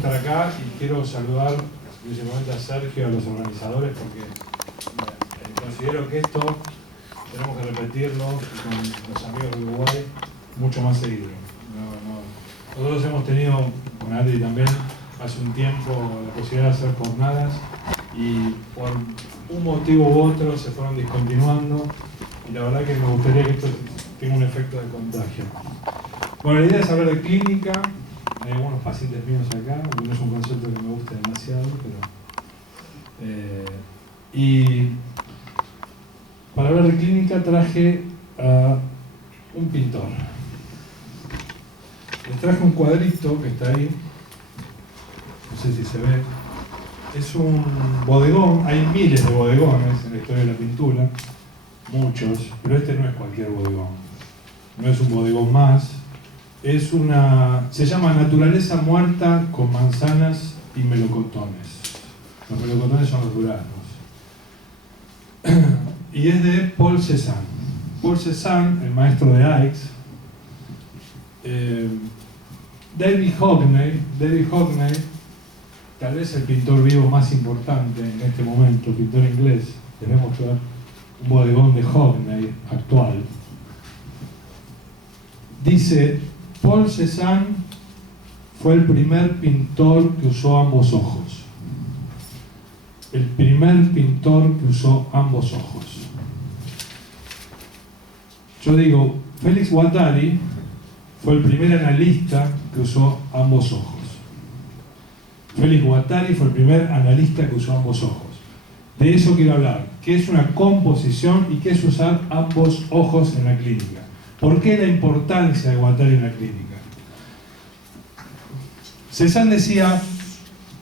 estar acá y quiero saludar principalmente a Sergio, a los organizadores, porque considero que esto tenemos que repetirlo con los amigos de Uruguay mucho más seguido. Nosotros hemos tenido, con Adri también, hace un tiempo la posibilidad de hacer jornadas y por un motivo u otro se fueron discontinuando y la verdad que me gustaría que esto tenga un efecto de contagio. Bueno, la idea es hablar de clínica. Hay algunos pacientes míos acá, no es un concepto que me guste demasiado, pero... y para hablar de clínica traje a un pintor. Les traje un cuadrito que está ahí, no sé si se ve. Es un bodegón, hay miles de bodegones en la historia de la pintura, muchos, pero este no es cualquier bodegón. No es un bodegón más. Es se llama Naturaleza Muerta con Manzanas y Melocotones. Los melocotones son los duranos. Y es de Paul Cézanne. Paul Cézanne, el maestro de Aix. David Hockney, tal vez el pintor vivo más importante en este momento, pintor inglés. Les voy a mostrar un bodegón de Hockney actual. Dice: Paul Cézanne fue el primer pintor que usó ambos ojos. El primer pintor que usó ambos ojos. Yo digo, Félix Guattari fue el primer analista que usó ambos ojos. Félix Guattari fue el primer analista que usó ambos ojos. De eso quiero hablar. ¿Qué es una composición y qué es usar ambos ojos en la clínica? ¿Por qué la importancia de Guattari en la clínica? Cézanne decía,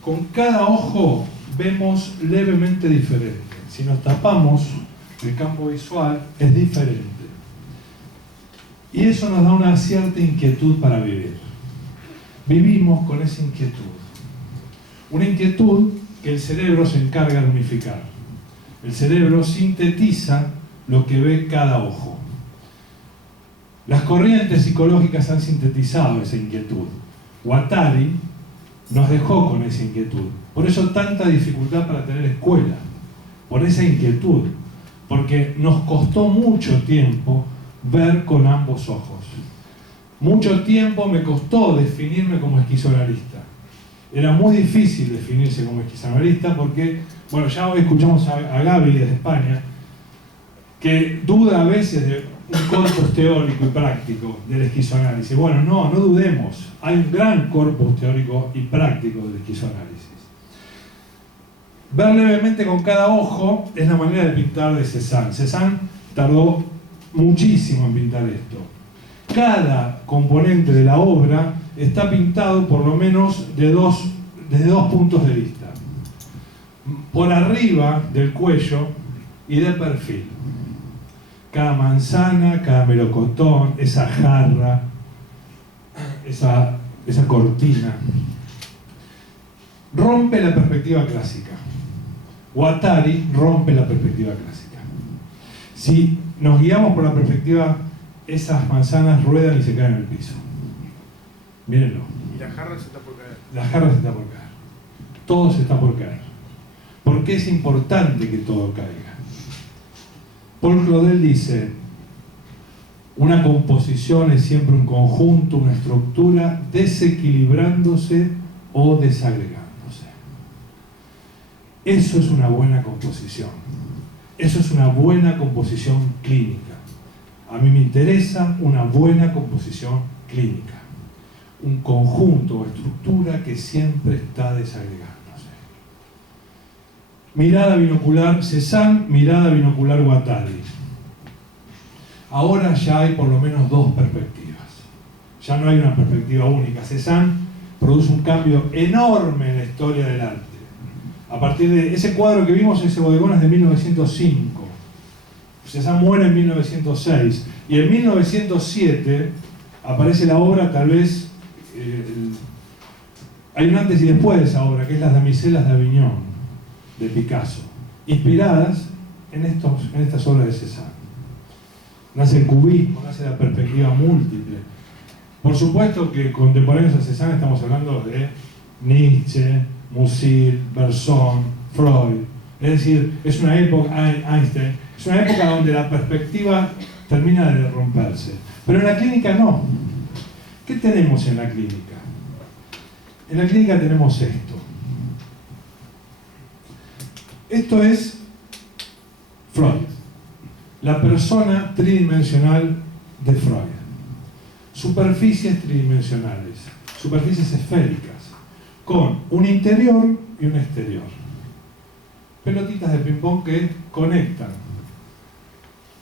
con cada ojo vemos levemente diferente. Si nos tapamos, el campo visual es diferente. Y eso nos da una cierta inquietud para vivir. Vivimos con esa inquietud. Una inquietud que el cerebro se encarga de unificar. El cerebro sintetiza lo que ve cada ojo. Las corrientes psicológicas han sintetizado esa inquietud. Guattari nos dejó con esa inquietud. Por eso tanta dificultad para tener escuela. Por esa inquietud. Porque nos costó mucho tiempo ver con ambos ojos. Mucho tiempo me costó definirme como esquizoanalista. Era muy difícil definirse como esquizoanalista porque, bueno, ya hoy escuchamos a Gaby desde España, que duda a veces de un corpus teórico y práctico del esquizoanálisis. Bueno, no dudemos. Hay un gran corpus teórico y práctico del esquizoanálisis. Ver levemente con cada ojo es la manera de pintar de Cézanne. Cézanne tardó muchísimo en pintar esto. Cada componente de la obra está pintado por lo menos desde dos puntos de vista. Por arriba del cuello y de perfil. Cada manzana, cada melocotón, esa jarra, esa cortina, rompe la perspectiva clásica. Guattari rompe la perspectiva clásica. Si nos guiamos por la perspectiva, esas manzanas ruedan y se caen en el piso. Mírenlo. Y la jarra se está por caer. La jarra se está por caer. Todo se está por caer. ¿Por qué es importante que todo caiga? Paul Claudel dice, una composición es siempre un conjunto, una estructura desequilibrándose o desagregándose. Eso es una buena composición. Eso es una buena composición clínica. A mí me interesa una buena composición clínica. Un conjunto o estructura que siempre está desagregándose. Mirada binocular Cézanne, mirada binocular Guattari. Ahora ya hay por lo menos dos perspectivas. Ya no hay una perspectiva única. Cézanne produce un cambio enorme en la historia del arte. A partir de ese cuadro que vimos, ese bodegón es de 1905. Cézanne muere en 1906. Y en 1907 aparece la obra, tal vez, hay un antes y después de esa obra, que es Las Damiselas de Avignon, de Picasso, inspiradas en estas obras de Cézanne. Nace el cubismo, nace la perspectiva múltiple. Por supuesto que contemporáneos a Cézanne estamos hablando de Nietzsche, Musil, Bergson, Freud. Es decir, es una época, Einstein, es una época donde la perspectiva termina de romperse. Pero en la clínica no. ¿Qué tenemos en la clínica? En la clínica tenemos esto. Esto es Freud, la persona tridimensional de Freud. Superficies tridimensionales, superficies esféricas, con un interior y un exterior. Pelotitas de ping-pong que conectan.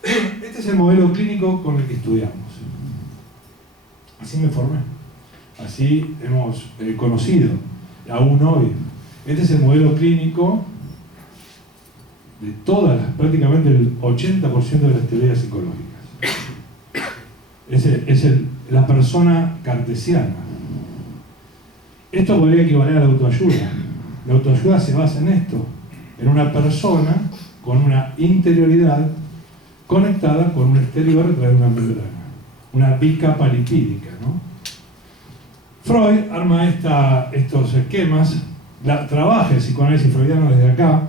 Este es el modelo clínico con el que estudiamos. Así me formé. Así hemos conocido, aún hoy. Este es el modelo clínico de todas prácticamente el 80% de las teorías psicológicas. Es la persona cartesiana. Esto podría equivaler a la autoayuda. La autoayuda se basa en esto, en una persona con una interioridad conectada con un exterior a través de una membrana, una bicapa lipídica, ¿no? Freud arma estos esquemas, trabaja el psicoanálisis freudiano desde acá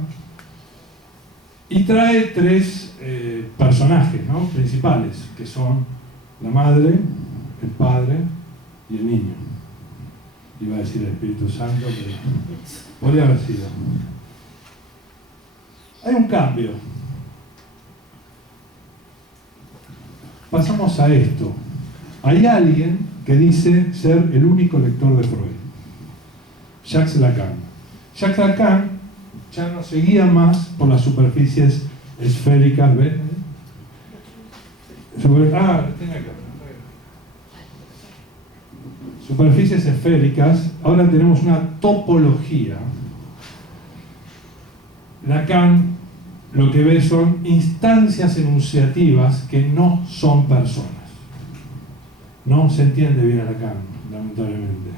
y trae tres personajes, ¿no?, principales, que son la madre, el padre y el niño. Iba a decir el Espíritu Santo, pero podría haber sido. Hay un cambio. Pasamos a esto. Hay alguien que dice ser el único lector de Freud. Jacques Lacan. Jacques Lacan ya no se guía más por las superficies esféricas. ¿Ven? Tiene acá. Superficies esféricas. Ahora tenemos una topología. Lacan lo que ve son instancias enunciativas que no son personas. No se entiende bien a Lacan, lamentablemente.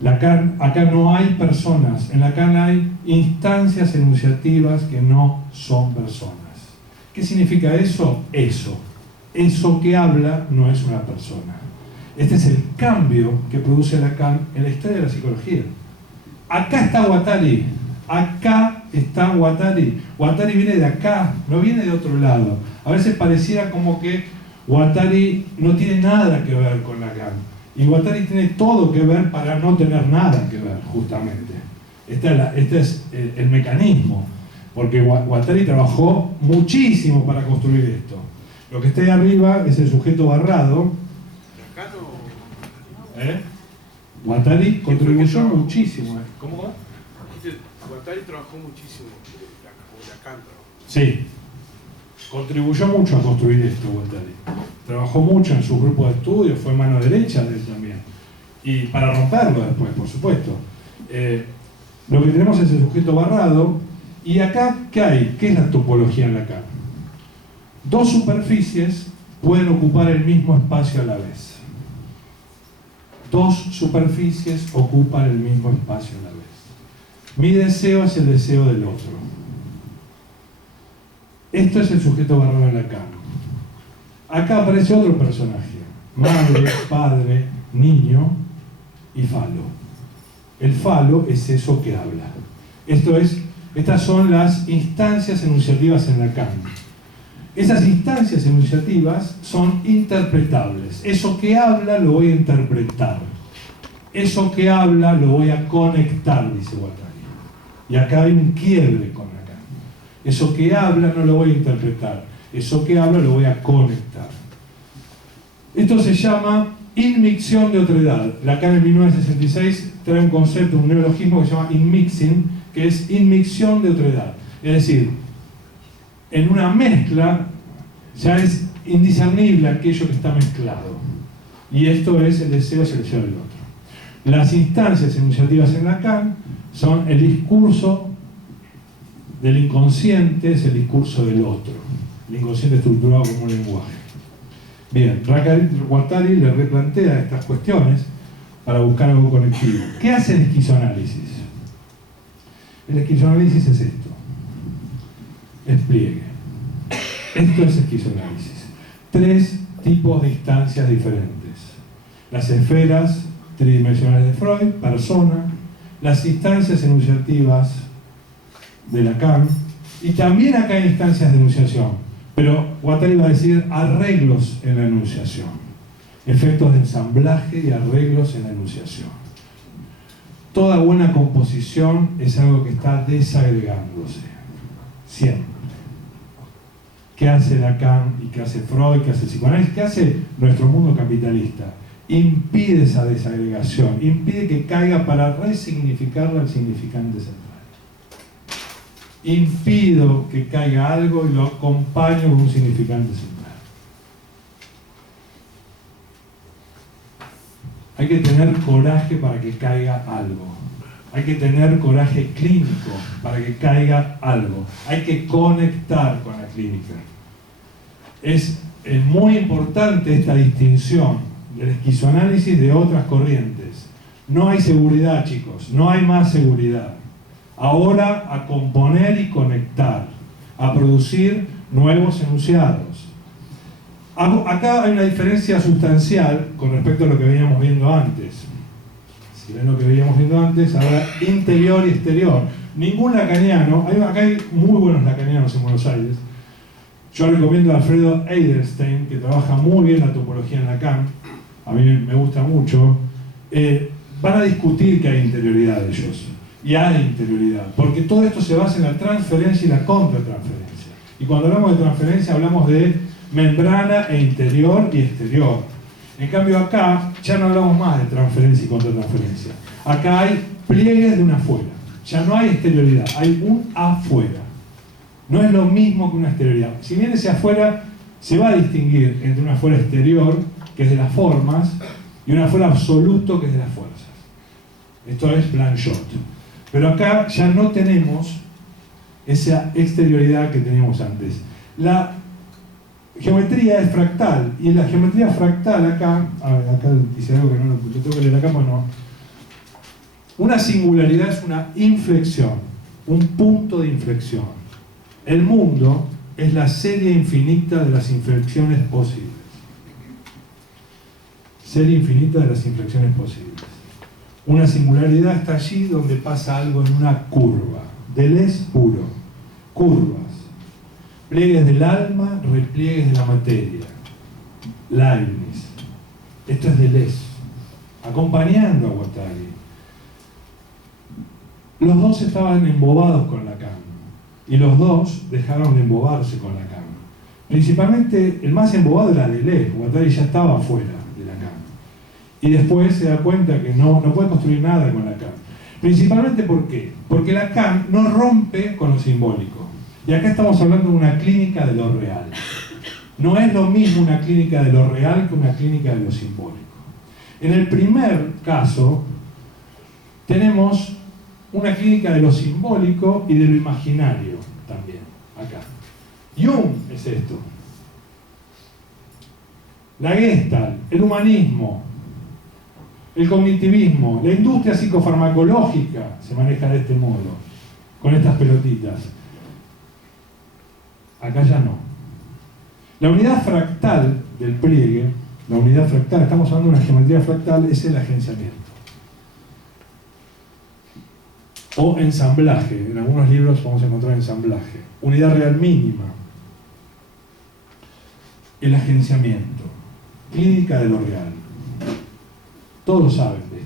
Lacan, acá no hay personas, en Lacan hay instancias enunciativas que no son personas. ¿Qué significa eso? Eso que habla no es una persona. Este es el cambio que produce Lacan en la historia de la psicología. Acá está Guattari. Acá está Guattari. Guattari viene de acá, no viene de otro lado. A veces pareciera como que Guattari no tiene nada que ver con Lacan. Y Guattari tiene todo que ver para no tener nada que ver, justamente. Este es el mecanismo. Porque Guattari trabajó muchísimo para construir esto. Lo que está ahí arriba es el sujeto barrado. Guattari contribuyó muchísimo. ¿Cómo va? Guattari trabajó muchísimo con Lacan. Sí, contribuyó mucho a construir esto Guattari. Trabajó mucho en su grupo de estudio, fue mano derecha de él también. Y para romperlo después, por supuesto. Lo que tenemos es el sujeto barrado. Y acá, ¿qué hay? ¿Qué es la topología en Lacan? Dos superficies pueden ocupar el mismo espacio a la vez. Dos superficies ocupan el mismo espacio a la vez. Mi deseo es el deseo del otro. Esto es el sujeto barrado de Lacan. Acá aparece otro personaje. Madre, padre, niño y falo. El falo es eso que habla. Estas son las instancias enunciativas en Lacan. Esas instancias enunciativas son interpretables. Eso que habla lo voy a interpretar. Eso que habla lo voy a conectar, dice Guattari. Y acá hay un quiebre con Lacan. Eso que habla no lo voy a interpretar. Eso que habla lo voy a conectar. Esto se llama inmixción de otredad. Lacan en 1966 trae un concepto, un neologismo que se llama inmixing, que es inmixción de otredad. Es decir, en una mezcla ya es indiscernible aquello que está mezclado. Y esto es el deseo del otro. Las instancias enunciativas en Lacan son el discurso del inconsciente, es el discurso del otro. El inconsciente estructurado como un lenguaje. Bien, Guattari le replantea estas cuestiones para buscar algo conectivo. ¿Qué hace el esquizoanálisis? El esquizoanálisis es esto. Es pliegue. Esto es esquizoanálisis. Tres tipos de instancias diferentes. Las esferas tridimensionales de Freud, persona, las instancias enunciativas de Lacan, y también acá hay instancias de enunciación, pero Guattari va a decir arreglos en la enunciación, efectos de ensamblaje y arreglos en la enunciación. Toda buena composición es algo que está desagregándose, siempre. ¿Qué hace Lacan y qué hace Freud, qué hace el psicoanálisis, qué hace nuestro mundo capitalista? Impide esa desagregación, impide que caiga para resignificarla al significante central. Impido que caiga algo y lo acompaño con un significante central. Hay que tener coraje para que caiga algo. Hay que tener coraje clínico para que caiga algo. Hay que conectar con la clínica. Es muy importante esta distinción del esquizoanálisis de otras corrientes. No hay seguridad, chicos, no hay más seguridad. Ahora a componer y conectar, a producir nuevos enunciados. Acá hay una diferencia sustancial con respecto a lo que veníamos viendo antes. Si ven lo que veníamos viendo antes, ahora interior y exterior. Ningún lacaniano, acá hay muy buenos lacanianos en Buenos Aires. Yo recomiendo a Alfredo Eidelstein, que trabaja muy bien la topología en Lacan. A mí me gusta mucho. Van a discutir que hay interioridad de ellos. Y hay interioridad, porque todo esto se basa en la transferencia y la contratransferencia. Y cuando hablamos de transferencia hablamos de membrana e interior y exterior. En cambio acá ya no hablamos más de transferencia y contratransferencia. Acá hay pliegues de un afuera. Ya no hay exterioridad, hay un afuera. No es lo mismo que una exterioridad. Si bien ese afuera se va a distinguir entre un afuera exterior, que es de las formas, y un afuera absoluto, que es de las fuerzas. Esto es Blanchot. Pero acá ya no tenemos esa exterioridad que teníamos antes. La geometría es fractal, y en la geometría fractal acá dice algo que no lo tengo que leer acá, bueno. Una singularidad es una inflexión, un punto de inflexión. El mundo es la serie infinita de las inflexiones posibles. Serie infinita de las inflexiones posibles. Una singularidad está allí donde pasa algo en una curva. Deleuze puro. Curvas. Pliegues del alma, repliegues de la materia. Leibniz. Esto es Deleuze. Acompañando a Guattari. Los dos estaban embobados con Lacan. Y los dos dejaron de embobarse con Lacan. Principalmente, el más embobado era Deleuze. Guattari ya estaba fuera de Lacan. Y después se da cuenta que no puede construir nada con Lacan. Principalmente ¿por qué? Porque Lacan no rompe con lo simbólico. Y acá estamos hablando de una clínica de lo real. No es lo mismo una clínica de lo real que una clínica de lo simbólico. En el primer caso, tenemos una clínica de lo simbólico y de lo imaginario también, acá. Jung es esto. La Gestalt, el humanismo, el cognitivismo, la industria psicofarmacológica se maneja de este modo, con estas pelotitas. Acá ya no. La unidad fractal del pliegue, la unidad fractal, estamos hablando de una geometría fractal, es el agenciamiento. O ensamblaje, en algunos libros vamos a encontrar ensamblaje. Unidad real mínima. El agenciamiento. Clínica de lo real. Todos saben de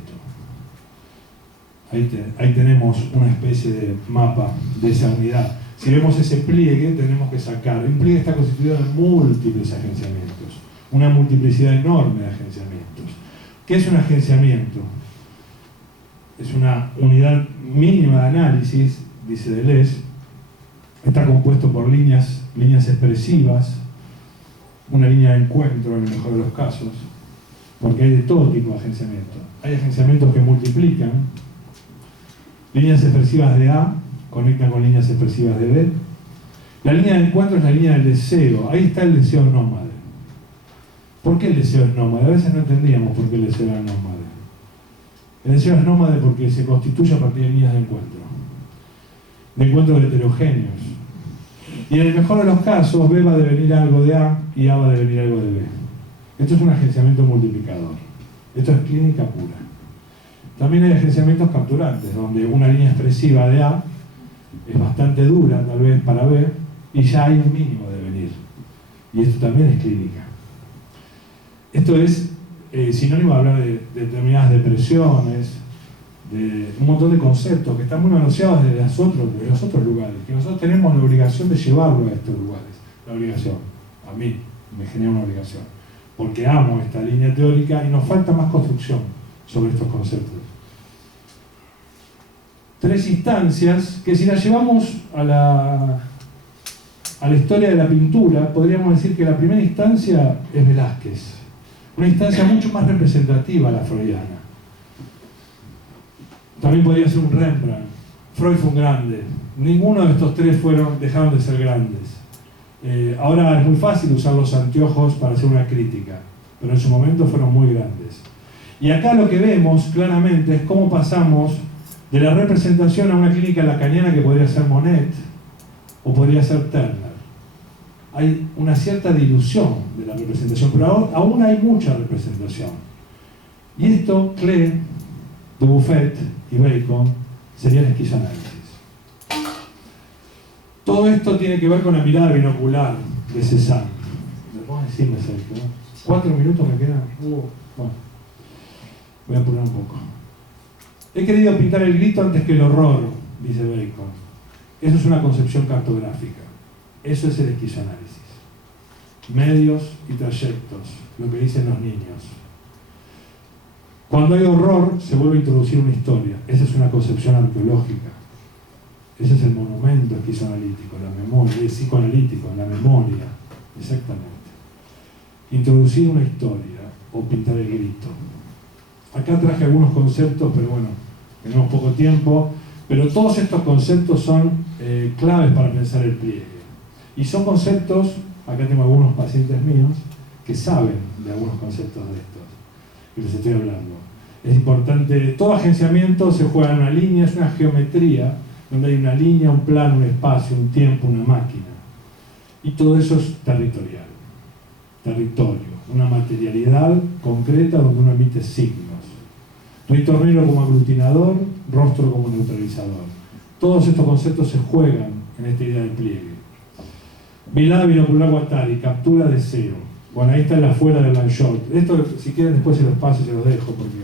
esto. Ahí tenemos una especie de mapa de esa unidad. Si vemos ese pliegue, tenemos que sacar. Un pliegue está constituido de múltiples agenciamientos. Una multiplicidad enorme de agenciamientos. ¿Qué es un agenciamiento? Es una unidad mínima de análisis, dice Deleuze. Está compuesto por líneas expresivas, una línea de encuentro en el mejor de los casos, porque hay de todo tipo de agenciamiento. Hay agenciamientos que multiplican, líneas expresivas de A conectan con líneas expresivas de B. La línea de encuentro es la línea del deseo, ahí está el deseo nómade. ¿Por qué el deseo es nómade? A veces no entendíamos por qué el deseo era nómade. El deseo es nómade porque se constituye a partir de líneas de encuentros heterogéneos. Y en el mejor de los casos, B va a devenir algo de A y A va a devenir algo de B. Esto es un agenciamiento multiplicador. Esto es clínica pura. También hay agenciamientos capturantes, donde una línea expresiva de A es bastante dura, tal vez, para B, y ya hay un mínimo de venir. Y esto también es clínica. Esto es sinónimo de hablar de determinadas depresiones, de un montón de conceptos que están muy manoseados desde los otros lugares, que nosotros tenemos la obligación de llevarlo a estos lugares. La obligación, a mí me genera una obligación, porque amo esta línea teórica y nos falta más construcción sobre estos conceptos. 3 instancias que, si las llevamos a la historia de la pintura, podríamos decir que la primera instancia es Velázquez, una instancia mucho más representativa a la freudiana. También podría ser un Rembrandt. Freud fue un grande. Ninguno de estos 3 dejaron de ser grandes. Ahora es muy fácil usar los anteojos para hacer una crítica, pero en su momento fueron muy grandes. Y acá lo que vemos claramente es cómo pasamos de la representación a una clínica lacaniana que podría ser Monet o podría ser Turner. Hay una cierta dilución de la representación, pero aún hay mucha representación. Y esto, Klee, Dubuffet y Bacon, sería el esquizoanálisis. Todo esto tiene que ver con la mirada binocular de Cézanne. ¿Me puedo decirme Sergio? 4 minutos me quedan. Bueno, voy a apurar un poco. He querido pintar el grito antes que el horror, dice Bacon. Eso es una concepción cartográfica. Eso es el esquizoanálisis. Medios y trayectos, lo que dicen los niños. Cuando hay horror, se vuelve a introducir una historia. Esa es una concepción arqueológica. Ese es el monumento esquizoanalítico, la memoria, el psicoanalítico, la memoria. Exactamente. Introducir una historia o pintar el grito. Acá traje algunos conceptos, pero bueno, tenemos poco tiempo. Pero todos estos conceptos son claves para pensar el pliegue. Y son conceptos, acá tengo algunos pacientes míos, que saben de algunos conceptos de estos que les estoy hablando. Es importante, todo agenciamiento se juega en una línea, es una geometría, donde hay una línea, un plano, un espacio, un tiempo, una máquina. Y todo eso es territorial. Territorio, una materialidad concreta donde uno emite signos. Ritornero como aglutinador, rostro como neutralizador. Todos estos conceptos se juegan en esta idea del pliegue. Mirada binocular Guattari, captura deseo. Bueno, ahí está la fuera del Lanchot. Esto, si quieren, después se los paso y se los dejo, porque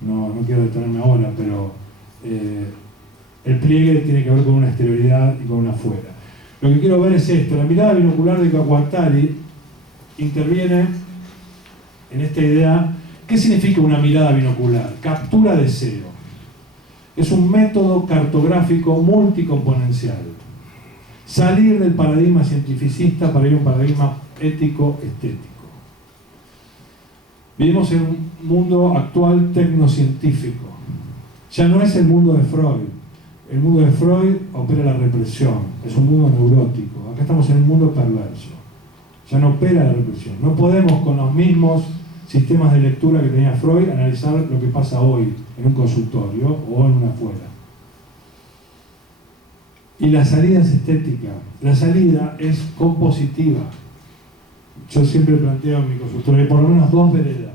no quiero detenerme ahora, pero el pliegue tiene que ver con una exterioridad y con una fuera. Lo que quiero ver es esto. La mirada binocular de Guattari interviene en esta idea. ¿Qué significa una mirada binocular? Captura deseo. Es un método cartográfico multicomponencial. Salir del paradigma cientificista para ir a un paradigma ético-estético. Vivimos en un mundo actual tecnocientífico. Ya no es el mundo de Freud. El mundo de Freud opera la represión. Es un mundo neurótico. Acá estamos en un mundo perverso. Ya no opera la represión. No podemos con los mismos sistemas de lectura que tenía Freud analizar lo que pasa hoy en un consultorio o en una afuera. Y la salida es estética. La salida es compositiva. Yo siempre planteo en mi consultorio hay por lo menos 2 veredas.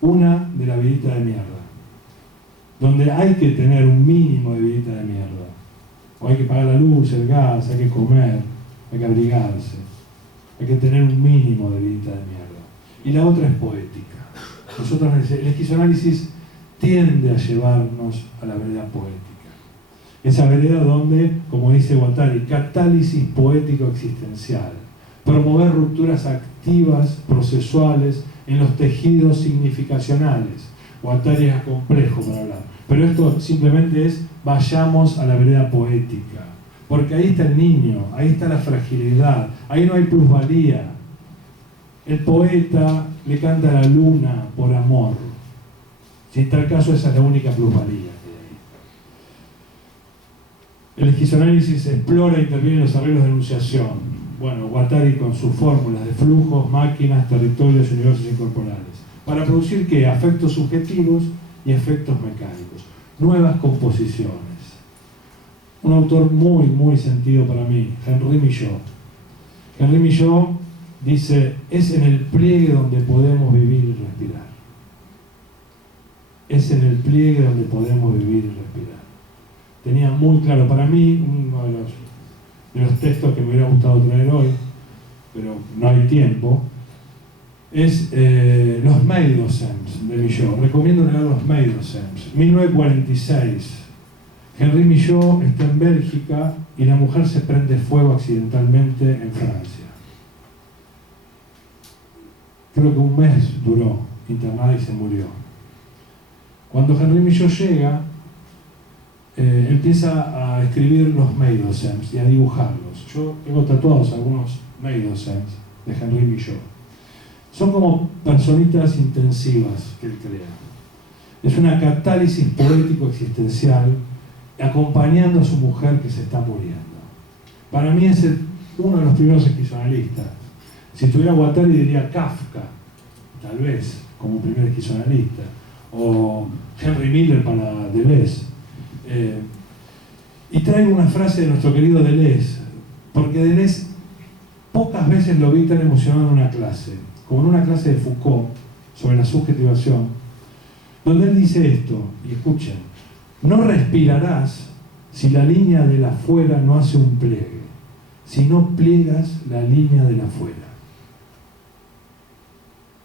Una de la vidita de mierda, donde hay que tener un mínimo de vidita de mierda. O hay que pagar la luz, el gas, hay que comer, hay que abrigarse. Hay que tener un mínimo de vidita de mierda. Y la otra es poética. El esquizoanálisis tiende a llevarnos a la vereda poética. Esa vereda donde, como dice Guattari, catálisis poético-existencial. Promover rupturas activas, procesuales, en los tejidos significacionales. Guattari es complejo para hablar. Pero esto simplemente es, vayamos a la vereda poética. Porque ahí está el niño, ahí está la fragilidad, ahí no hay plusvalía. El poeta le canta a la luna por amor. Si en tal caso esa es la única plusvalía que hay. El esquizoanálisis explora e interviene en los arreglos de enunciación. Bueno, Guattari con sus fórmulas de flujos, máquinas, territorios y universos incorporales. ¿Para producir qué? Afectos subjetivos y efectos mecánicos. Nuevas composiciones. Un autor muy, muy sentido para mí, Henri Millot. Henri Millot dice, es en el pliegue donde podemos vivir y respirar. es en el pliegue donde podemos vivir y respirar. Tenía muy claro, para mí, uno de los textos que me hubiera gustado traer hoy, pero no hay tiempo, es Los Maidocens de Millot. Recomiendo leer Los Maidocens, 1946. Henri Millot está en Bélgica y la mujer se prende fuego accidentalmente en Francia. Creo que un mes duró internada y se murió. Cuando Henri Millot llega, empieza a escribir los Maidocens y a dibujarlos. Yo tengo tatuados algunos Maidocens de Henri Millot. Son como personitas intensivas que él crea. Es una catálisis poético-existencial acompañando a su mujer que se está muriendo. Para mí es uno de los primeros esquizoanalistas. Si tuviera Guattari diría Kafka, tal vez, como primer esquizoanalista, o Henry Miller para Deleuze. Y traigo una frase de nuestro querido Deleuze, porque Deleuze pocas veces lo vi tan emocionado en una clase, como en una clase de Foucault sobre la subjetivación, donde él dice esto, y escuchen: no respirarás si la línea del afuera no hace un pliegue, si no pliegas la línea del afuera.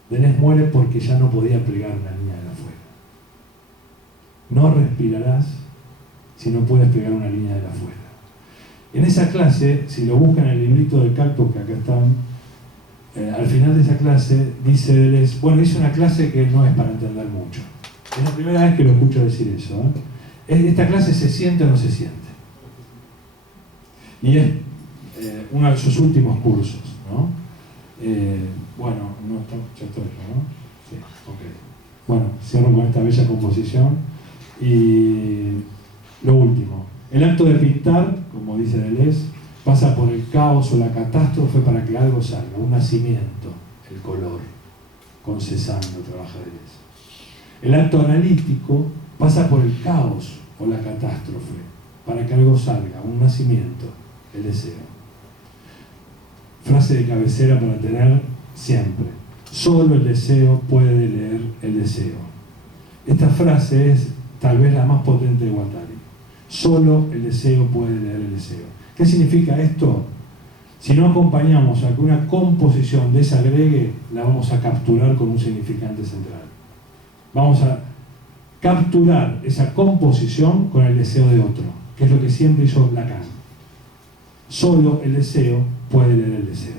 Deleuze muere porque ya no podía plegar la línea del afuera. No respirarás si no puedes plegar una línea del afuera. En esa clase, si lo buscan en el librito de Cactus, que acá están, al final de esa clase dice Deleuze, bueno, hice una clase que no es para entender mucho. Es la primera vez que lo escucho decir eso, Esta clase se siente o no se siente. Y es uno de sus últimos cursos, ¿no? Bueno, no está, ya estoy, ¿no? Sí, ok. Bueno, cierro con esta bella composición. Y lo último, el acto de pintar, como dice Deleuze, pasa por el caos o la catástrofe para que algo salga, un nacimiento, el color, con Cézanne trabaja Deleuze. El acto analítico pasa por el caos o la catástrofe para que algo salga, un nacimiento, el deseo. Frase de cabecera para tener siempre: solo el deseo puede leer el deseo. Esta frase es tal vez la más potente de Guattari. Solo el deseo puede leer el deseo. ¿Qué significa esto? Si no acompañamos a que una composición desagregue, la vamos a capturar con un significante central. Vamos a capturar esa composición con el deseo de otro, que es lo que siempre hizo Lacan. Solo el deseo puede leer el deseo.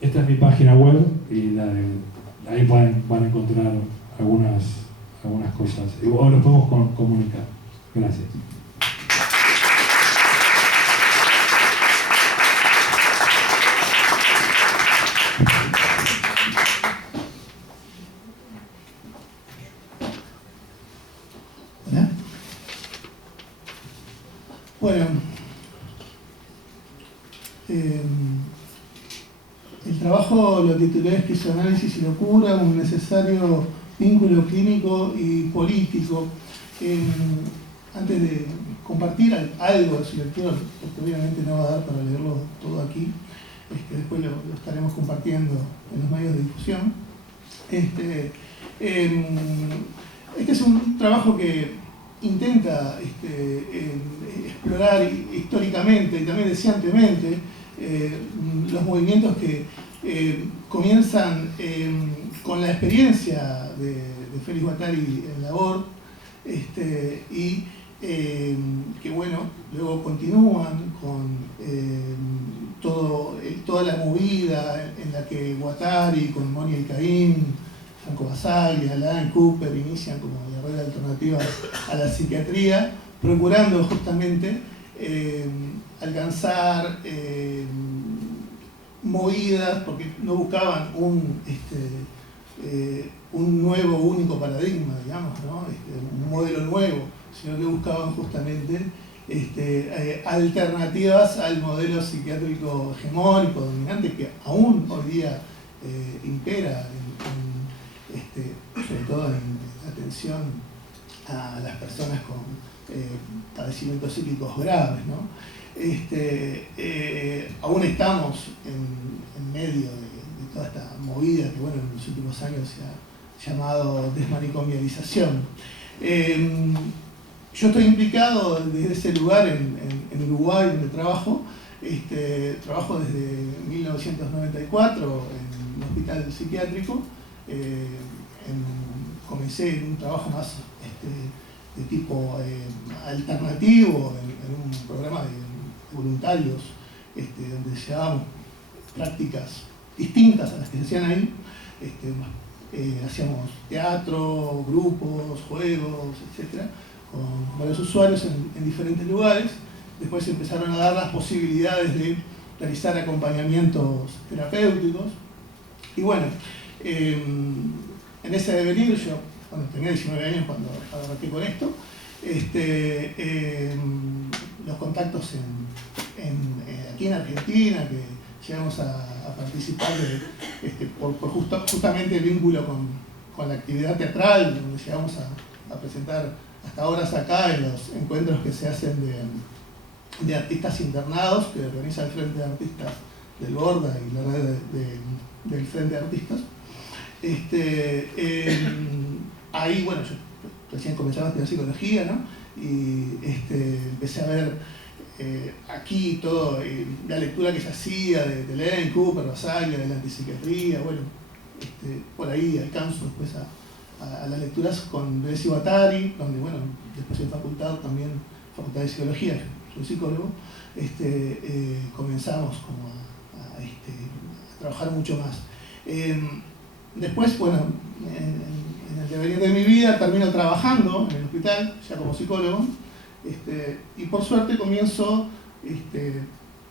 Esta es mi página web y ahí van a encontrar algunas cosas. O nos podemos comunicar. Gracias. ¿Hola? Bueno, el trabajo lo titulé Esquizoanálisis y locura, un necesario vínculo clínico y político. Antes de compartir algo de su lectura, porque obviamente no va a dar para leerlo todo aquí, después lo estaremos compartiendo en los medios de difusión. Este es un trabajo que intenta explorar históricamente y también deseantemente los movimientos que comienzan con la experiencia de Félix Guattari en labor, y que bueno, luego continúan con toda la movida en la que Guattari con Monia y Caín, Franco Basaglia, Alain Cooper inician como la red alternativa a la psiquiatría, procurando justamente alcanzar movidas, porque no buscaban un nuevo único paradigma, digamos, ¿no? Un modelo nuevo, sino que buscaban justamente alternativas al modelo psiquiátrico hegemónico dominante que aún hoy día impera, sobre todo en atención a las personas con padecimientos psíquicos graves, ¿no? Aún estamos en medio de toda esta movida que bueno, en los últimos años llamado desmanicomialización. Yo estoy implicado desde ese lugar en Uruguay, donde trabajo. Trabajo desde 1994 en un hospital psiquiátrico. Comencé en un trabajo más de tipo alternativo, en un programa de voluntarios, donde llevábamos prácticas distintas a las que se hacían ahí. Hacíamos teatro, grupos, juegos, etc., con varios usuarios en diferentes lugares. Después se empezaron a dar las posibilidades de realizar acompañamientos terapéuticos. Y bueno, en ese devenir, yo tenía 19 años cuando arranqué con esto, los contactos aquí en Argentina, que llegamos a participar por justamente el vínculo con la actividad teatral, donde llegamos a presentar hasta horas acá en los encuentros que se hacen de artistas internados, que organiza el Frente de Artistas del Borda y la red del Frente de Artistas. Ahí, bueno, yo recién comenzaba a estudiar psicología, ¿no? Y empecé a ver aquí todo, la lectura que se hacía de Len, Cooper, Basaglia, de la antipsiquiatría. Bueno, por ahí alcanzo después a las lecturas con Deleuze y Guattari, donde, bueno, después en facultad también, facultad de psicología, soy psicólogo, comenzamos como a trabajar mucho más. Después, bueno, en el devenir de mi vida termino trabajando en el hospital, ya como psicólogo, y por suerte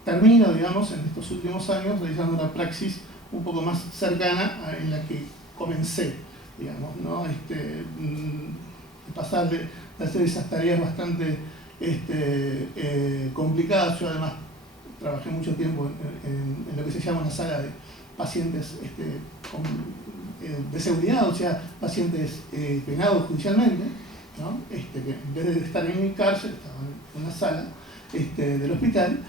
termino, digamos, en estos últimos años realizando una praxis un poco más cercana en la que comencé, digamos, ¿no? Pasar de hacer esas tareas bastante complicadas. Yo además trabajé mucho tiempo en lo que se llama una sala de pacientes de seguridad, o sea, pacientes penados judicialmente, ¿no? Que en vez de estar en mi cárcel, estaban en una sala del hospital,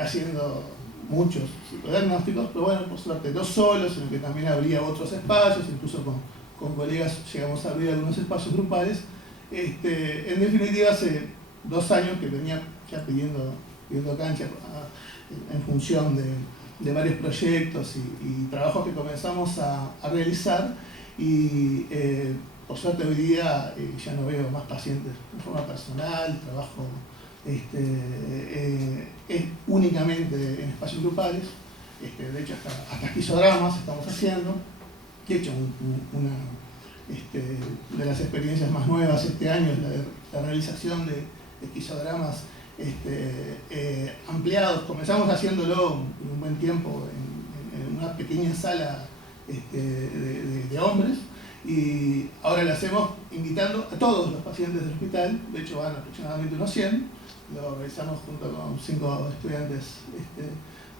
haciendo muchos psicodiagnósticos, pero bueno, por suerte no solo, sino que también habría otros espacios, incluso con colegas llegamos a abrir algunos espacios grupales. En definitiva, hace 2 años que venía ya pidiendo cancha en función de varios proyectos y trabajos que comenzamos a realizar, y por suerte hoy día ya no veo más pacientes de forma personal, trabajo únicamente en espacios grupales. De hecho hasta esquizodramas estamos haciendo. De hecho, una de las experiencias más nuevas este año es la realización de esquizodramas ampliados. Comenzamos haciéndolo un buen tiempo en una pequeña sala de hombres, y ahora lo hacemos invitando a todos los pacientes del hospital. De hecho van aproximadamente unos 100. Lo realizamos junto con 5 estudiantes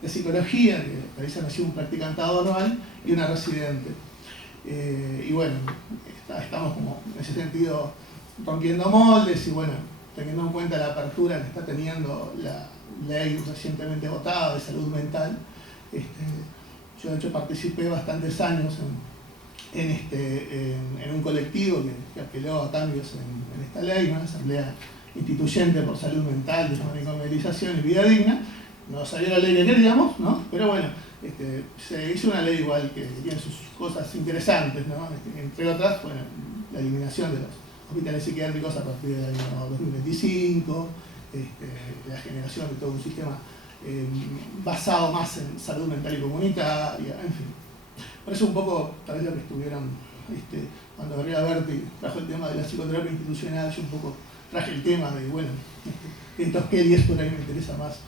de psicología que realizan así un practicantado anual y una residente. Y bueno, estamos como en ese sentido rompiendo moldes y bueno, teniendo en cuenta la apertura que está teniendo la ley recientemente votada de salud mental. Yo de hecho participé bastantes años en un colectivo que apeló a cambios en esta ley, una asamblea instituyente por salud mental, desmanicomialización y vida digna. No salió la ley que queríamos, ¿no? Pero bueno, se hizo una ley igual que tiene sus cosas interesantes, ¿no? Entre otras, bueno, la eliminación de los hospitales psiquiátricos a partir del año 2025, la generación de todo un sistema basado más en salud mental y comunitaria, en fin. Por eso un poco, tal vez lo que estuvieron, cuando Gabriela Berti trajo el tema de la psicoterapia institucional, yo un poco traje el tema de, bueno, estos Kelly, por ahí me interesa más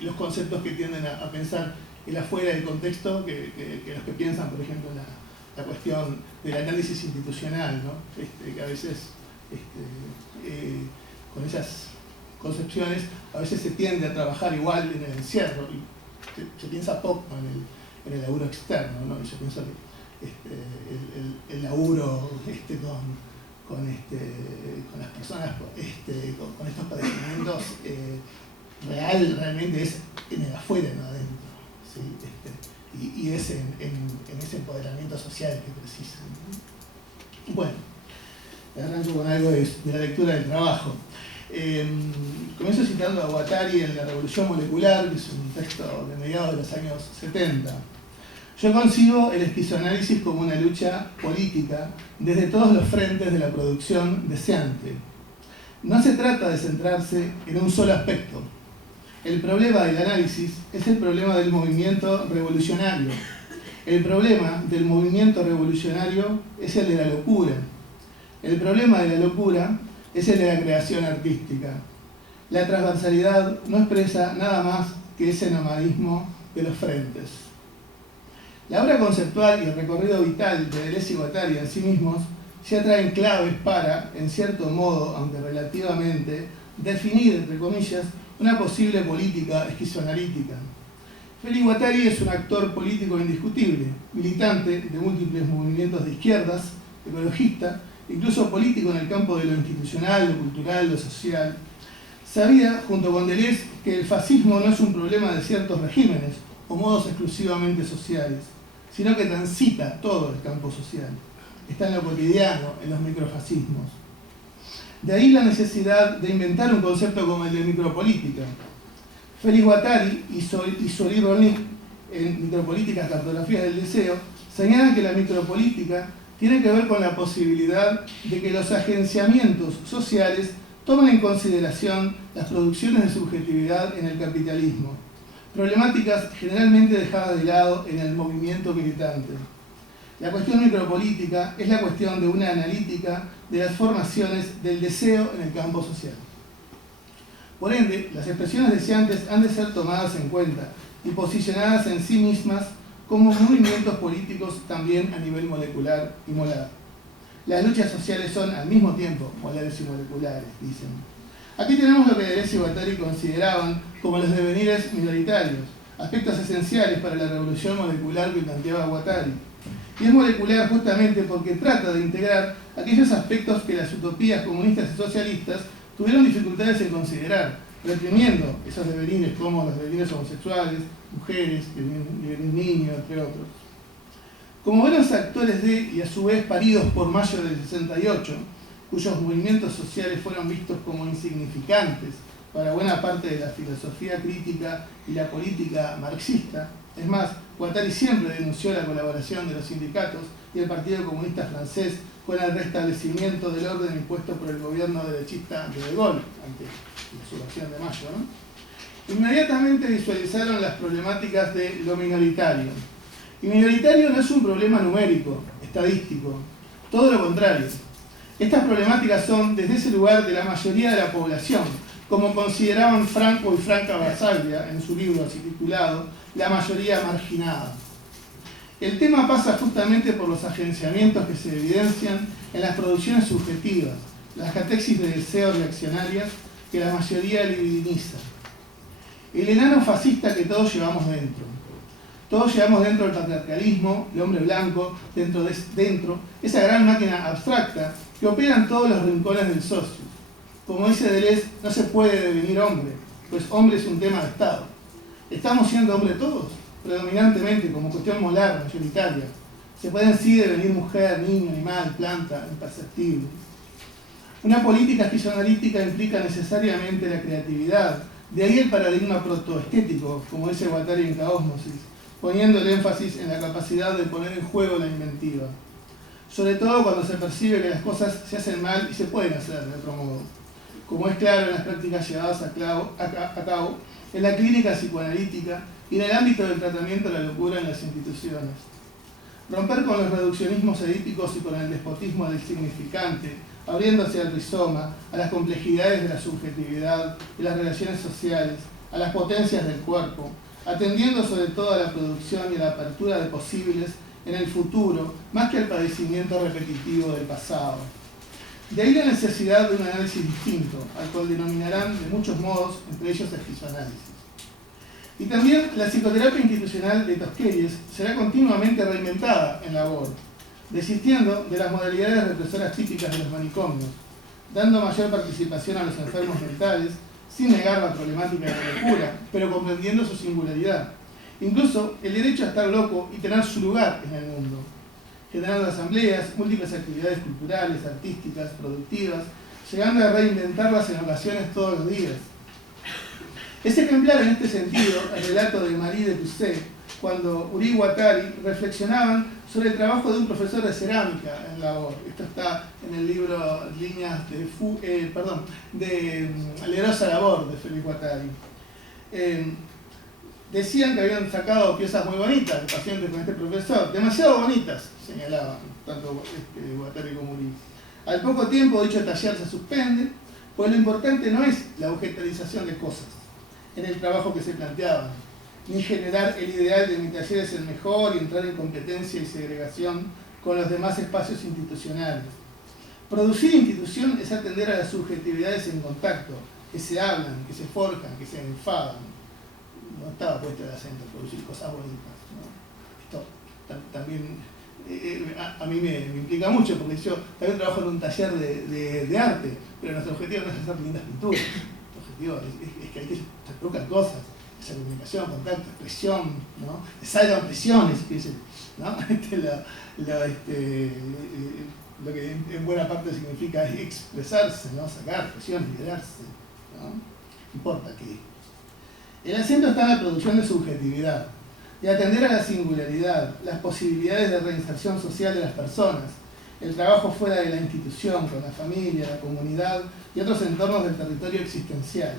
los conceptos que tienden a pensar el afuera del contexto que los que piensan, por ejemplo, en la cuestión del análisis institucional, ¿no? Que a veces con esas concepciones a veces se tiende a trabajar igual en el encierro y se piensa poco en el laburo externo, ¿no? Y yo pienso que el laburo con las personas con estos padecimientos realmente es en el afuera, no adentro, ¿sí? y es en ese empoderamiento social que precisa. Bueno, arranco con algo de la lectura del trabajo. Comienzo citando a Guattari en La Revolución Molecular, que es un texto de mediados de los años 70. Yo concibo el esquizoanálisis como una lucha política desde todos los frentes de la producción deseante. No se trata de centrarse en un solo aspecto. El problema del análisis es el problema del movimiento revolucionario. El problema del movimiento revolucionario es el de la locura. El problema de la locura es el de la creación artística. La transversalidad no expresa nada más que ese nomadismo de los frentes. La obra conceptual y el recorrido vital de Deleuze y Guattari en sí mismos ya traen claves para, en cierto modo, aunque relativamente, definir, entre comillas, una posible política esquizoanalítica. Félix Guattari es un actor político indiscutible, militante de múltiples movimientos de izquierdas, ecologista, incluso político en el campo de lo institucional, lo cultural, lo social. Sabía, junto con Deleuze, que el fascismo no es un problema de ciertos regímenes o modos exclusivamente sociales, sino que transita todo el campo social. Está en lo cotidiano, en los microfascismos. De ahí la necesidad de inventar un concepto como el de micropolítica. Félix Guattari y Soly Rollin, en Micropolíticas, Cartografías del Deseo, señalan que la micropolítica tiene que ver con la posibilidad de que los agenciamientos sociales tomen en consideración las producciones de subjetividad en el capitalismo, problemáticas generalmente dejadas de lado en el movimiento militante. La cuestión micropolítica es la cuestión de una analítica de las formaciones del deseo en el campo social. Por ende, las expresiones deseantes han de ser tomadas en cuenta y posicionadas en sí mismas como movimientos políticos también a nivel molecular y molar. Las luchas sociales son al mismo tiempo molares y moleculares, dicen. Aquí tenemos lo que Deleuze y Guattari consideraban como los devenires minoritarios, aspectos esenciales para la revolución molecular que planteaba Guattari. Y es molecular justamente porque trata de integrar aquellos aspectos que las utopías comunistas y socialistas tuvieron dificultades en considerar, reprimiendo esos devenires como los devenires homosexuales, mujeres, devenir niños, entre otros. Como buenos actores de, y a su vez paridos por mayo del 68, cuyos movimientos sociales fueron vistos como insignificantes para buena parte de la filosofía crítica y la política marxista. Es más, Guattari siempre denunció la colaboración de los sindicatos y el Partido Comunista Francés con el restablecimiento del orden impuesto por el gobierno derechista de Gaulle, ante la insurrección de mayo, ¿no? Inmediatamente visualizaron las problemáticas de lo minoritario. Y minoritario no es un problema numérico, estadístico, todo lo contrario. Estas problemáticas son desde ese lugar de la mayoría de la población, como consideraban Franco y Franca Basaglia en su libro así titulado La mayoría marginada. El tema pasa justamente por los agenciamientos que se evidencian en las producciones subjetivas, las catexis de deseo reaccionarias que la mayoría libidiniza. El enano fascista que todos llevamos dentro. Todos llevamos dentro el patriarcalismo, el hombre blanco, dentro, esa gran máquina abstracta que opera en todos los rincones del socio. Como dice Deleuze, no se puede devenir hombre, pues hombre es un tema de Estado. ¿Estamos siendo hombre todos? Predominantemente, como cuestión molar, mayoritaria. Se pueden sí devenir mujer, niño, animal, planta, imperceptible. Una política esquizoanalítica implica necesariamente la creatividad. De ahí el paradigma protoestético, como dice Guattari en Caósmosis, poniendo el énfasis en la capacidad de poner en juego la inventiva. Sobre todo cuando se percibe que las cosas se hacen mal y se pueden hacer de otro modo, como es claro en las prácticas llevadas a cabo en la clínica psicoanalítica y en el ámbito del tratamiento de la locura en las instituciones. Romper con los reduccionismos edípicos y con el despotismo del significante, abriéndose al rizoma, a las complejidades de la subjetividad, de las relaciones sociales, a las potencias del cuerpo, atendiendo sobre todo a la producción y a la apertura de posibles en el futuro, más que al padecimiento repetitivo del pasado. De ahí la necesidad de un análisis distinto, al cual denominarán de muchos modos, entre ellos el esquizoanálisis. Y también la psicoterapia institucional de Tosquelles será continuamente reinventada en labor, desistiendo de las modalidades represoras típicas de los manicomios, dando mayor participación a los enfermos mentales, sin negar la problemática de la locura, pero comprendiendo su singularidad, incluso el derecho a estar loco y tener su lugar en el mundo, generando asambleas, múltiples actividades culturales, artísticas, productivas, llegando a reinventarlas en ocasiones todos los días. Es ejemplar en este sentido el relato de Marie de Tusset, cuando Uri y Guattari reflexionaban sobre el trabajo de un profesor de cerámica en Lahore. Esto está en el libro Líneas de Leroy Laborde de Félix Guattari. Decían que habían sacado piezas muy bonitas de pacientes con este profesor, demasiado bonitas, señalaban tanto Guattari como Uri. Al poco tiempo dicho taller se suspende, pues lo importante no es la objetarización de cosas en el trabajo que se planteaba, ni generar el ideal de mi taller es el mejor y entrar en competencia y segregación con los demás espacios institucionales. Producir institución es atender a las subjetividades en contacto, que se hablan, que se forjan, que se enfadan. No estaba puesto el acento en producir cosas bonitas, ¿no? Esto también a mí me implica mucho, porque yo también trabajo en un taller de arte, pero nuestro objetivo no es hacer lindas pinturas. Nuestro objetivo es que hay que se produzcan cosas. Esa comunicación, contacto, expresión, ¿no? Salgan presiones, ¿no? Lo que en buena parte significa expresarse, ¿no? Sacar presiones, liberarse, ¿no? No importa qué. El acento está en la producción de subjetividad, de atender a la singularidad, las posibilidades de reinserción social de las personas, el trabajo fuera de la institución, con la familia, la comunidad y otros entornos del territorio existencial.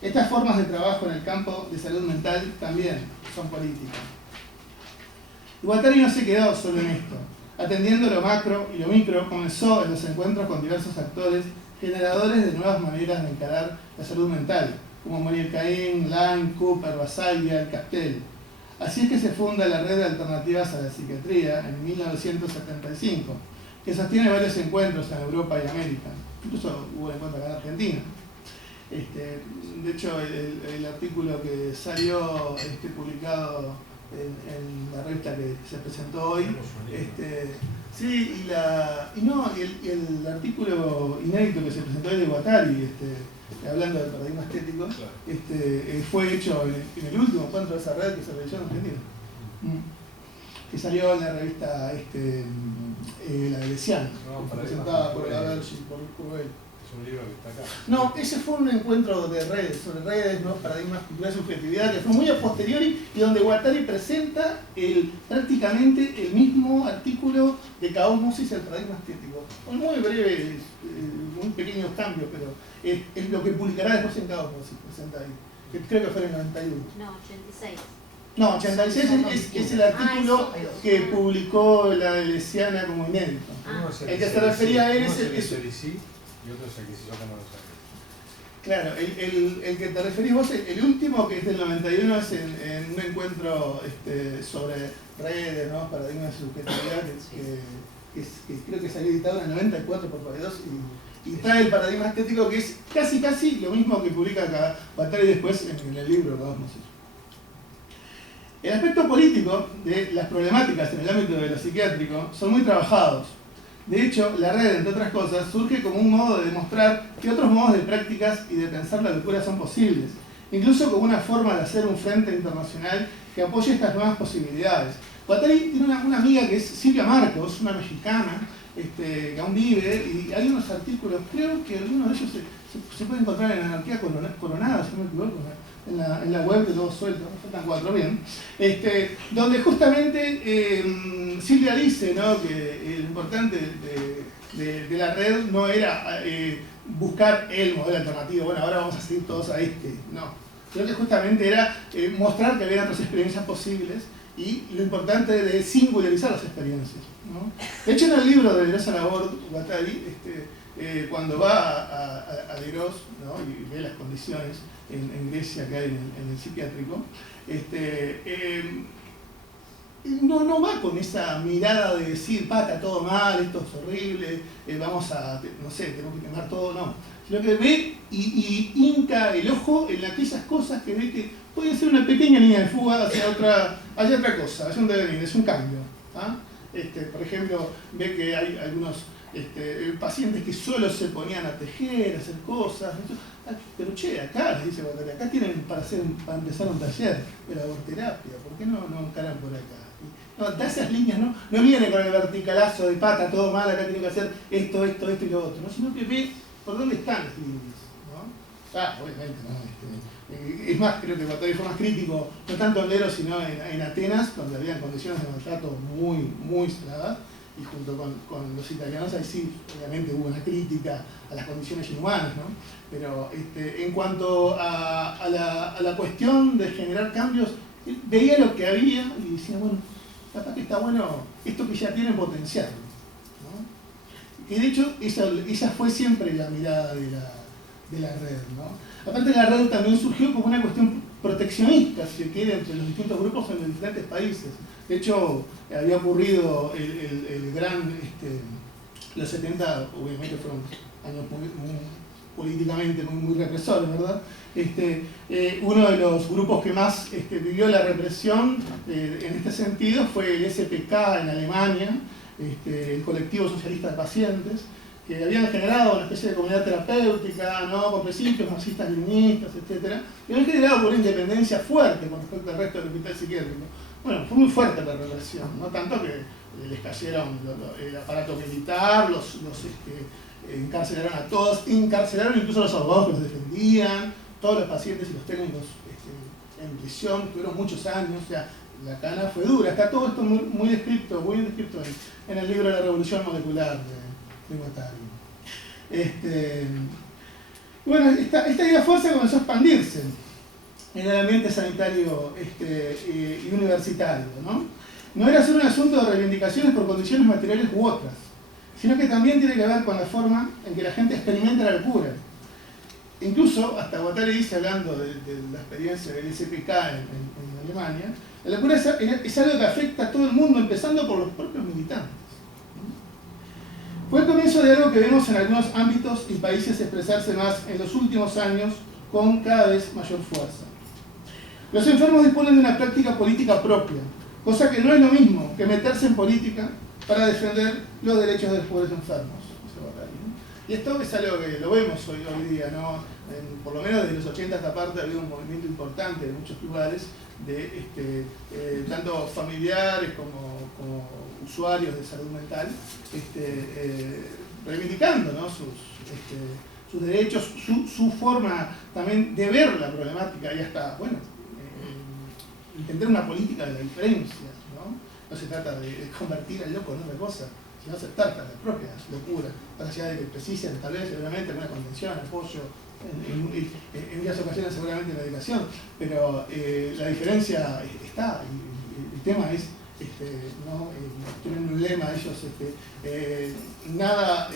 Estas formas de trabajo en el campo de salud mental también son políticas. Guattari no se quedó solo en esto. Atendiendo lo macro y lo micro, comenzó en los encuentros con diversos actores generadores de nuevas maneras de encarar la salud mental, como Muriel Caín, Line, Cooper, Basaglia, Castel. Así es que se funda la Red de Alternativas a la Psiquiatría en 1975, que sostiene varios encuentros en Europa y América. Incluso hubo encuentros acá en Argentina. De hecho, el artículo que salió publicado en la revista que se presentó hoy, sí, y el artículo inédito que se presentó hoy de Guattari, hablando del paradigma estético, fue hecho en el último encuentro de esa red que se realizó en Argentina, que salió en la revista La Delesiana, presentada por Avergi, por él. Es un libro que está acá. No, ese fue un encuentro de redes, sobre redes, nuevos paradigmas culturales y subjetividad, que fue muy a posteriori y donde Guattari presenta prácticamente el mismo artículo de Caosmosis, el paradigma estético. Con muy breves, muy pequeños cambios, pero es lo que publicará después en Caosmosis, presenta ahí. Que creo que fue en el 91. No, 86. No, 86 es el artículo que publicó la Delesiana como inédito. El que se refería a él es y otro es el que se llama Buenos Aires. Claro, el que te referís vos, el último, que es del 91, es en un encuentro sobre redes, nuevos paradigmas de subjetividad, que creo que salió editado en el 94 por Paredos, y trae el paradigma estético, que es casi lo mismo que publica acá Guattari después en el libro que vamos a decir. El aspecto político de las problemáticas en el ámbito de lo psiquiátrico son muy trabajados. De hecho, la red, entre otras cosas, surge como un modo de demostrar que otros modos de prácticas y de pensar la locura son posibles, incluso como una forma de hacer un frente internacional que apoye estas nuevas posibilidades. Guattari tiene una amiga que es Silvia Marcos, una mexicana, que aún vive, y hay unos artículos, creo que algunos de ellos se pueden encontrar en Anarquía Coronada, si no me equivoco, en la web de Todos Sueltos, me faltan 4 bien, donde justamente Silvia dice, ¿no?, que lo importante de la red no era buscar el modelo alternativo, bueno, ahora vamos a seguir todos a no. Creo que justamente era mostrar que había otras experiencias posibles y lo importante de singularizar las experiencias, ¿no? De hecho, en el libro de Leroy Laborde, Guattari, cuando va a Leroy, ¿no?, y ve las condiciones en Grecia que hay en el psiquiátrico, no va con esa mirada de decir, está todo mal, esto es horrible, vamos a, no sé, tenemos que quemar todo, no. Sino que ve y hinca el ojo en aquellas cosas que ve que puede ser una pequeña línea de fuga hacia otra cosa, hacia un devenir, es un cambio. Por ejemplo, ve que hay pacientes que solo se ponían a tejer, a hacer cosas. Pero che, acá, les dice Guattari, acá tienen para empezar un taller de laborterapia, ¿por qué no encaran por acá? No, da esas líneas, no viene con el verticalazo de pata, todo mal, acá tiene que hacer esto y lo otro, ¿no? Sino que ve por dónde están las líneas, ¿no? Obviamente, ¿no? Es más, creo que Guattari fue más crítico, no tanto en Lero, sino en Atenas, donde había condiciones de maltrato muy saladas, y junto con los italianos ahí sí, obviamente hubo una crítica a las condiciones inhumanas, ¿no? Pero en cuanto a la cuestión de generar cambios, veía lo que había y decía, bueno, capaz que está bueno esto que ya tienen potenciarlo, ¿no? Y de hecho esa fue siempre la mirada de la red, ¿no? Aparte la red también surgió como una cuestión proteccionista, si se quiere, entre los distintos grupos en los diferentes países. De hecho, había ocurrido el gran, los 70 obviamente fueron años políticamente muy represores, ¿verdad? Uno de los grupos que más vivió la represión en este sentido fue el SPK en Alemania, el colectivo socialista de pacientes, que habían generado una especie de comunidad terapéutica, ¿no? Con principios marxistas, leninistas, etc. Y habían generado por una independencia fuerte con respecto al resto del hospital psiquiátrico. Bueno, fue muy fuerte la represión, no tanto que les cayeron el aparato militar, los encarcelaron a todos, encarcelaron incluso a los abogados que los defendían, todos los pacientes y los técnicos en prisión, tuvieron muchos años, o sea, la cana fue dura. Está todo esto muy descrito en el libro de la Revolución Molecular de Guattari. Bueno, esta idea fuerza comenzó a expandirse en el ambiente sanitario y universitario, ¿no? No era solo un asunto de reivindicaciones por condiciones materiales u otras, sino que también tiene que ver con la forma en que la gente experimenta la locura. Incluso, hasta Guattari dice, hablando de la experiencia del SPK en Alemania, la locura es algo que afecta a todo el mundo, empezando por los propios militantes. Fue el comienzo de algo que vemos en algunos ámbitos y países expresarse más en los últimos años con cada vez mayor fuerza. Los enfermos disponen de una práctica política propia, cosa que no es lo mismo que meterse en política para defender los derechos de los pobres enfermos. Y esto es algo que lo vemos hoy día, ¿no? Por lo menos desde los 80 hasta parte ha habido un movimiento importante en muchos lugares de tanto familiares como usuarios de salud mental, reivindicando, ¿no? sus derechos, su forma también de ver la problemática y hasta, bueno, entender una política de la diferencia, ¿no? No se trata de convertir al loco en otra cosa, sino aceptar la propia locura, más allá de que precisen tal vez obviamente alguna contención, apoyo, en muchas ocasiones seguramente medicación, pero la diferencia está, y el tema es, ¿no? Tienen un lema ellos, nada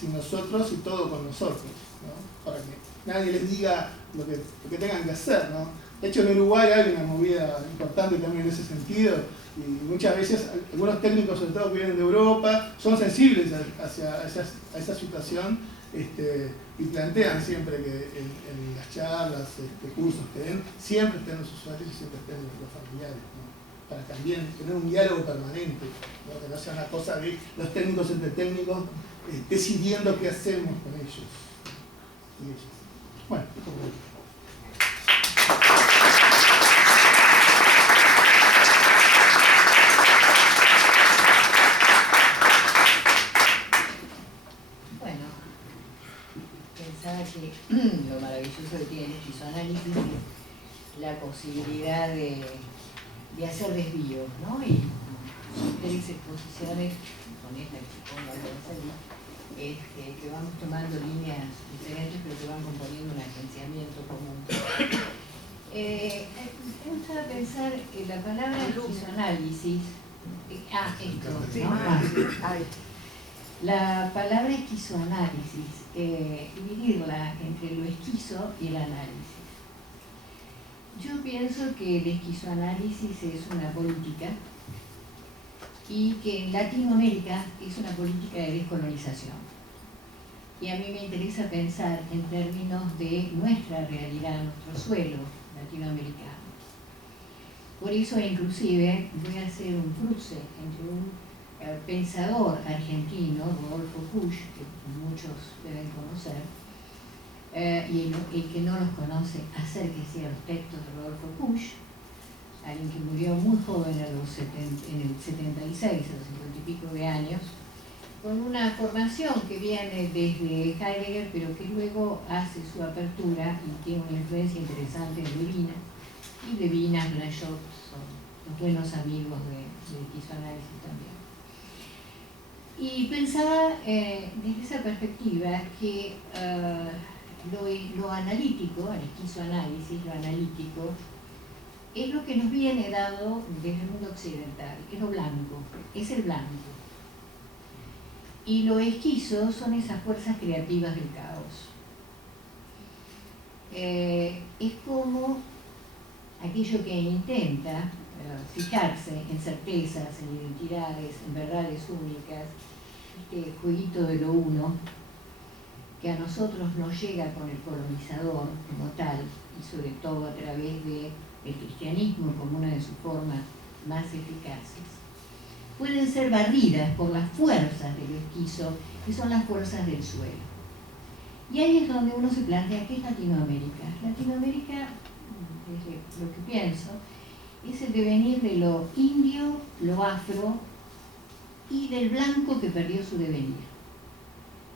sin nosotros y todo con nosotros, ¿no? Para que nadie les diga lo que tengan que hacer, ¿no? De hecho, en Uruguay hay una movida importante también en ese sentido, y muchas veces algunos técnicos, sobre todo que vienen de Europa, son sensibles a esa situación, y plantean siempre que en las charlas, cursos que den, siempre estén los usuarios y siempre estén los familiares, ¿no? Para también tener un diálogo permanente, ¿no? Que no sea una cosa de los técnicos entre técnicos decidiendo qué hacemos con ellos y ellas. Bueno, que lo maravilloso que tiene el psicoanálisis es la posibilidad de hacer desvíos, ¿no? Y tres exposiciones, con esta que pongo algo de salir, que van tomando líneas diferentes pero que van componiendo un agenciamiento común. Me gusta pensar que la palabra esquizoanálisis, la palabra esquizoanálisis, dividirla entre lo esquizo y el análisis. Yo pienso que el esquizoanálisis es una política y que en Latinoamérica es una política de descolonización. Y a mí me interesa pensar en términos de nuestra realidad, nuestro suelo latinoamericano. Por eso inclusive voy a hacer un cruce entre un pensador argentino, Rodolfo Kusch, que muchos deben conocer, y el que no los conoce, acérquese a los textos de Rodolfo Kusch, alguien que murió muy joven en el 76, a los 50 y pico de años, con una formación que viene desde Heidegger, pero que luego hace su apertura y tiene una influencia interesante en Levinas, y Levinas, Blanchot son los buenos amigos del psicoanálisis también. Y pensaba desde esa perspectiva que lo analítico, el esquizoanálisis, lo analítico, es lo que nos viene dado desde el mundo occidental, es lo blanco, es el blanco. Y lo esquizo son esas fuerzas creativas del caos. Es como aquello que intenta fijarse en certezas, en identidades, en verdades únicas, este jueguito de lo uno, que a nosotros nos llega con el colonizador como tal, y sobre todo a través del cristianismo como una de sus formas más eficaces, pueden ser barridas por las fuerzas del esquizo, que son las fuerzas del suelo. Y ahí es donde uno se plantea qué es Latinoamérica. Latinoamérica, desde lo que pienso, es el devenir de lo indio, lo afro y del blanco que perdió su devenir.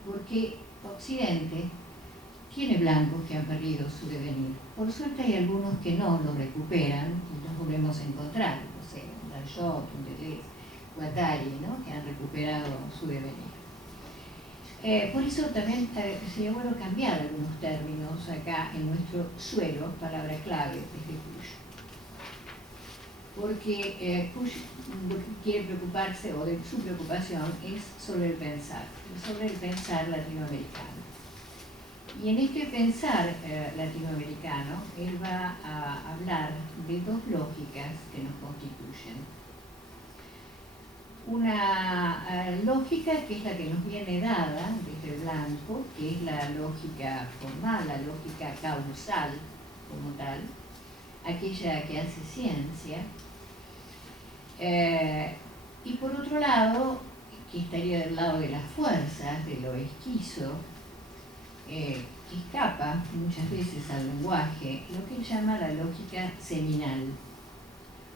Porque Occidente tiene blancos que han perdido su devenir. Por suerte hay algunos que no lo recuperan y los volvemos a encontrar, no sé, un Blanchot, un Deleuze, Guattari, ¿no?, que han recuperado su devenir. Por eso también sería bueno cambiar algunos términos acá en nuestro suelo, palabra clave desde Kusch. Porque Kusch lo que quiere preocuparse, o de su preocupación, es sobre el pensar latinoamericano. Y en este pensar latinoamericano, él va a hablar de dos lógicas que nos constituyen. Una lógica que es la que nos viene dada desde el blanco, que es la lógica formal, la lógica causal como tal, aquella que hace ciencia. Y por otro lado, que estaría del lado de las fuerzas, de lo esquizo, que escapa muchas veces al lenguaje, lo que él llama la lógica seminal,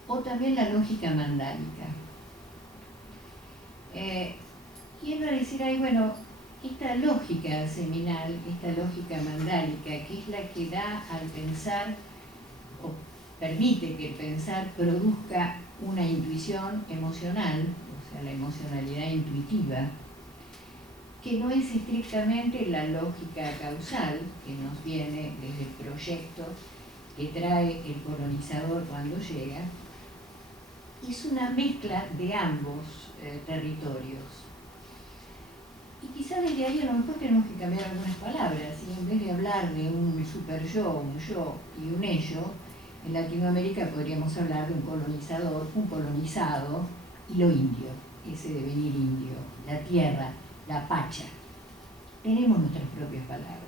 o también la lógica mandálica. Y él va a decir ahí, bueno, esta lógica seminal, esta lógica mandálica, que es la que da al pensar, o permite que el pensar produzca una intuición emocional, o sea, la emocionalidad intuitiva, que no es estrictamente la lógica causal que nos viene desde el proyecto que trae el colonizador cuando llega, es una mezcla de ambos territorios. Y quizá desde ahí a lo mejor tenemos que cambiar algunas palabras, y en vez de hablar de un super yo, un yo y un ello, en Latinoamérica podríamos hablar de un colonizador, un colonizado y lo indio, ese devenir indio, la tierra, la pacha. Tenemos nuestras propias palabras.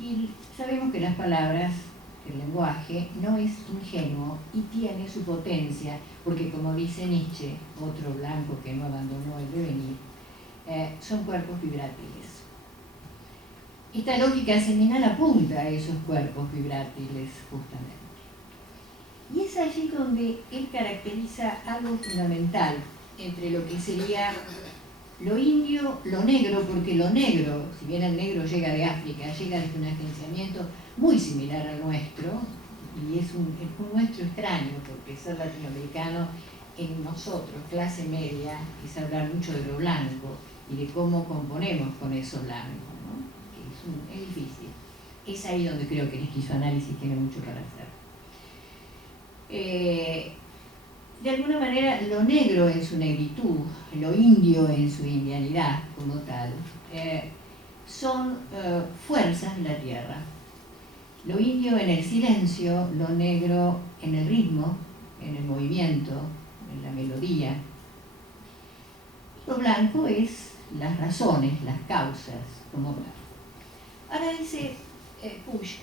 Y sabemos que las palabras, el lenguaje, no es ingenuo y tiene su potencia, porque como dice Nietzsche, otro blanco que no abandonó el devenir, son cuerpos vibrátiles. Esta lógica seminal apunta a esos cuerpos vibrátiles justamente. Y es allí donde él caracteriza algo fundamental entre lo que sería lo indio, lo negro, porque lo negro, si bien el negro llega de África, llega desde un agenciamiento muy similar al nuestro, y es un nuestro extraño, porque ser latinoamericano en nosotros, clase media, es hablar mucho de lo blanco y de cómo componemos con eso blanco, ¿no? Que es difícil. Es ahí donde creo que el esquizoanálisis tiene mucho para hacer. De alguna manera, lo negro en su negritud, lo indio en su indianidad como tal, son fuerzas de la tierra. Lo indio en el silencio, lo negro en el ritmo, en el movimiento, en la melodía. Lo blanco es las razones, las causas como tal. Ahora dice Kusch,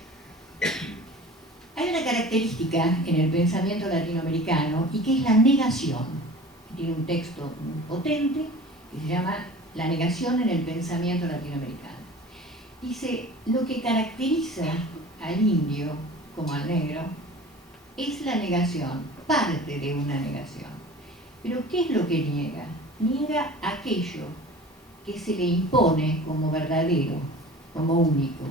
hay una característica en el pensamiento latinoamericano y que es la negación. tiene un texto potente que se llama La negación en el pensamiento latinoamericano. Dice, lo que caracteriza al indio como al negro es la negación, parte de una negación. Pero ¿qué es lo que niega? Niega aquello que se le impone como verdadero, como único.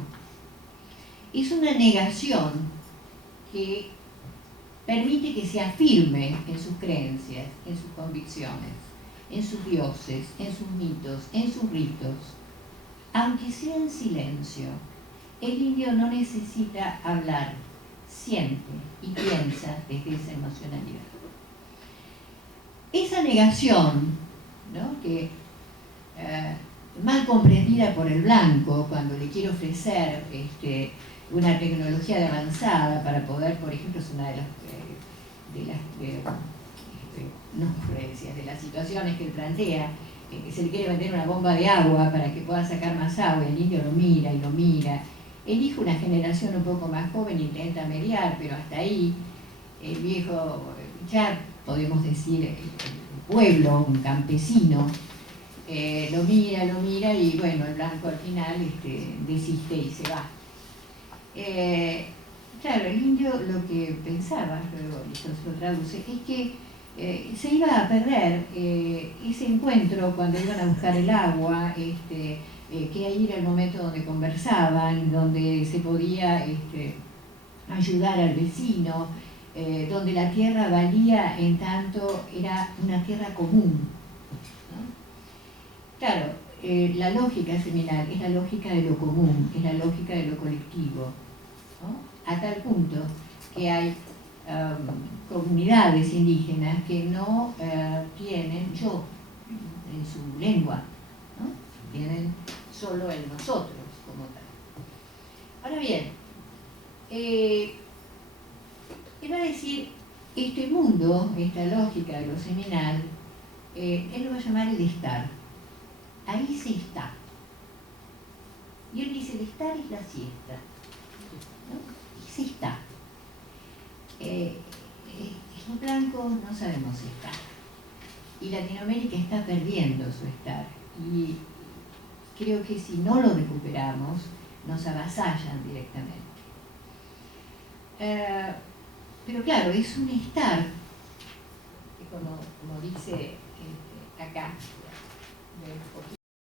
Es una negación que permite que se afirme en sus creencias, en sus convicciones, en sus dioses, en sus mitos, en sus ritos, aunque sea en silencio. El indio no necesita hablar, siente y piensa desde esa emocionalidad. Esa negación, ¿no?, que mal comprendida por el blanco cuando le quiere ofrecer una tecnología de avanzada para poder, por ejemplo, es una de las situaciones que él plantea, se le quiere meter una bomba de agua para que pueda sacar más agua, y el indio lo mira y lo mira. Elige una generación un poco más joven e intenta mediar, pero hasta ahí el viejo, ya podemos decir, el pueblo, un campesino, lo mira y bueno, el blanco al final desiste y se va. Claro, el indio lo que pensaba, luego esto se lo traduce, es que se iba a perder ese encuentro cuando iban a buscar el agua, que ahí era el momento donde conversaban, donde se podía ayudar al vecino, donde la tierra valía en tanto era una tierra común, ¿no? Claro, la lógica seminal es la lógica de lo común, es la lógica de lo colectivo, ¿no? A tal punto que hay comunidades indígenas que no tienen yo en su lengua, ¿no? Tienen solo el nosotros como tal. Ahora bien, él va a decir, este mundo, esta lógica de lo seminal, él lo va a llamar el estar. Ahí se está. Y él dice, el estar es la siesta, ¿no? Y se está. Los blancos no sabemos estar. Y Latinoamérica está perdiendo su estar. Y creo que si no lo recuperamos, nos avasallan directamente. Pero claro, es un estar, que como dice acá, un